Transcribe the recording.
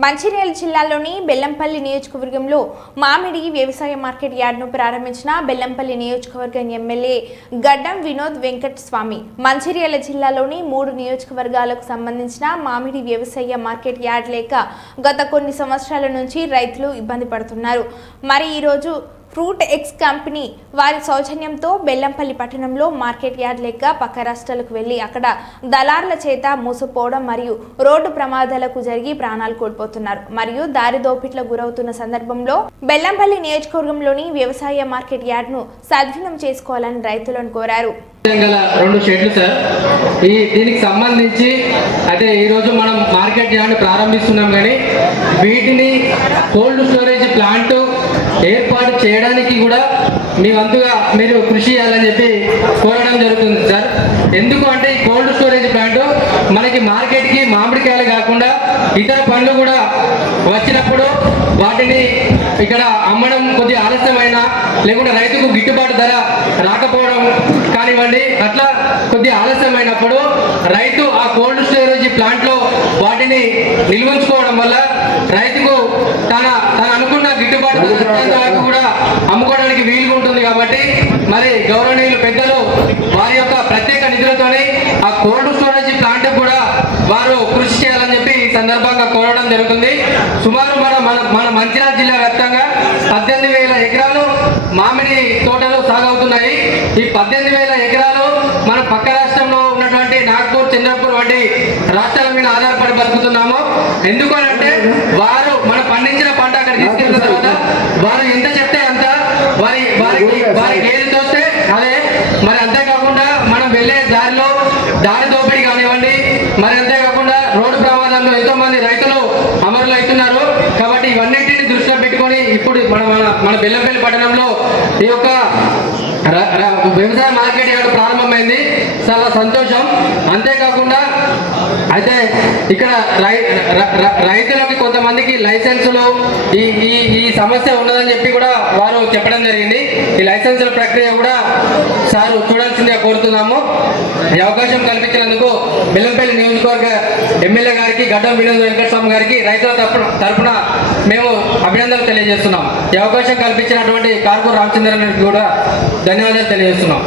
మంచిర్యాల జిల్లాలోని బెల్లంపల్లి నియోజకవర్గంలో మామిడి వ్యవసాయ మార్కెట్ యార్డ్ను ప్రారంభించిన బెల్లంపల్లి నియోజకవర్గం ఎమ్మెల్యే గడ్డం వినోద్ వెంకట స్వామి. మంచిర్యాల జిల్లాలోని 3 నియోజకవర్గాలకు సంబంధించిన మామిడి వ్యవసాయ మార్కెట్ యార్డ్ లేక గత కొన్ని సంవత్సరాల నుంచి రైతులు ఇబ్బంది పడుతున్నారు. మరి ఈరోజు ఫ్రూట్ ఎక్స్ కంపెనీ వారి సౌజన్యంతో బెల్లంపల్లి పట్టణంలో మార్కెట్ యార్డ్ లేక పక్క రాష్ట్రాలకు వెళ్లి అక్కడ దళారుల చేత మోసపోవడం మరియు రోడ్డు ప్రమాదాలకు జరిగి ప్రాణాలు కోల్పోతున్నారు మరియు దారి దోపిట్లకు గురవుతున్న సందర్భంలో బెల్లంపల్లి నియోజకవర్గంలోని వ్యవసాయ మార్కెట్ యార్డ్ను సద్వినియోగం చేసుకోవాలని రైతులను కోరారు. 2 షెడ్లు సార్, దీనికి సంబంధించి అయితే ఈరోజు మనం మార్కెట్ యార్డ్ ప్రారంభిస్తున్నాం. కానీ వీటిని కోల్డ్ స్టోరేజ్ ప్లాంట్ ఏర్పాటు చేయడానికి కూడా మీ వంతుగా మీరు కృషి చేయాలని చెప్పి కోరడం జరుగుతుంది సార్. ఎందుకు అంటే ఈ కోల్డ్ స్టోరేజ్ ప్లాంట్ మనకి మార్కెట్కి మామిడికాయలు కాకుండా ఇతర పండ్లు కూడా వచ్చినప్పుడు వాటిని ఇక్కడ అమ్మడం కొద్దిగా ఆలస్యమైన లేకుంటే రైతుకు గిట్టుబాటు ధర రాకపోవడం కానివ్వండి, అట్లా కొద్దిగా ఆలస్యమైనప్పుడు రైతు ఆ కోల్డ్ స్టోరేజ్ ప్లాంట్లో వాటిని నిల్వించుకోవడం వల్ల రైతుకు తన అనుకున్న గిట్టుబాటు ధర కూడా అమ్ముకోవడానికి వీలుగా ఉంటుంది. కాబట్టి మరి గౌరవనీయులు పెద్దలు వారి యొక్క ప్రత్యేక నిధులతోనే ఆ కోల్డ్ స్టోరేజ్ ప్లాంట్ కూడా వారు కృషి చేయాలని చెప్పి ఈ సందర్భంగా కోరడం జరుగుతుంది. సుమారు మన మంచిర్యాల జిల్లా వ్యాప్తంగా 18,000 ఎకరాలు మామిడి తోటలు సాగవుతున్నాయి. ఈ 18,000 ఎకరాలు మన పక్క రాష్ట్రంలో ఉన్నటువంటి నాగ్పూర్, చంద్రపూర్ వంటి రాష్ట్రాల మీద ఆధారపడి బతుకుతున్నాము. ఎందుకనంటే వారు మనం పండించిన పంట అక్కడ తీసుకెళ్ళిన తర్వాత వారు ఎంత చెప్తే అంత వారికి ఏది తోస్తే అదే. మరి అంతేకాకుండా మనం వెళ్ళే దారి దోపిడీ కానివ్వండి, మరి అంతేకాకుండా రోడ్డు ప్రమాదంలో ఎంతో మంది రైతులు అమరులు అవుతున్నారు. కాబట్టి ఇవన్నింటినీ దృష్టిలో పెట్టుకొని ఇప్పుడు మన బెల్లంపల్లి పట్టణంలో ఈ యొక్క వ్యవసాయ మార్కెట్ యార్డ్ ప్రారంభమైంది. చాలా సంతోషం. అంతేకాకుండా అయితే ఇక్కడ రైతులకి కొంతమందికి లైసెన్సులు ఈ సమస్య ఉన్నదని చెప్పి కూడా వారు చెప్పడం జరిగింది. ఈ లైసెన్సుల ప్రక్రియ కూడా సార్ చూడాల్సిందిగా కోరుతున్నాము. ఈ అవకాశం కల్పించినందుకు బెల్లంపల్లి నియోజకవర్గ ఎమ్మెల్యే గారికి గడ్డం వినోద్ వెంకటస్వామి గారికి రైతుల తరఫున మేము అభినందనలు తెలియజేస్తున్నాం. ఈ అవకాశం కల్పించినటువంటి కారుకూరు రామచంద్రన్ గారికి కూడా ధన్యవాదాలు తెలియజేస్తున్నాం.